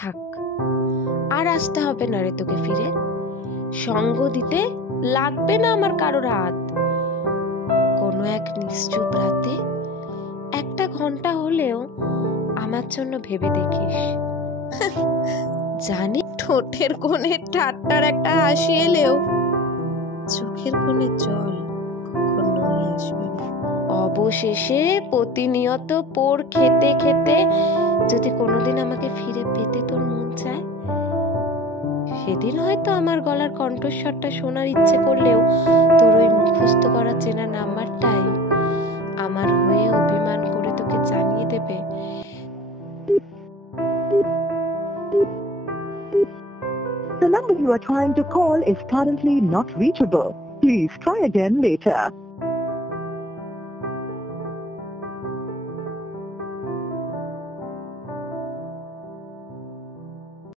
থাক, আর আসতে হবে না রে তোকে ফিরে। সঙ্গ দিতে লাগবে না আমার কারোর হাত। কোনো এক নিশ্চুপ রাতে 1 ঘন্টা হলেও আমার জন্য ভেবে দেখিস। জানি ঠোঁটের কোণে ঠাট্টার একটা হাসি এলেও চোখের কোণে জল কখনোই আসবে না। অবশেষে প্রতিনিয়ত পোড় খেতে খেতে যদি কোনোদিন আমাকে ফিরে পেতে তোর মন চায়, সেদিন হয়তো আমার গলার কণ্ঠস্বরটা শোনার ইচ্ছে করলেও তোর ওই মুখস্থ করা চেনা নাম্বারটাই আমার হয়ে অভিমান করে তোকে জানিয়ে দেবে, The number you are trying to call is currently not reachable. Please try again later.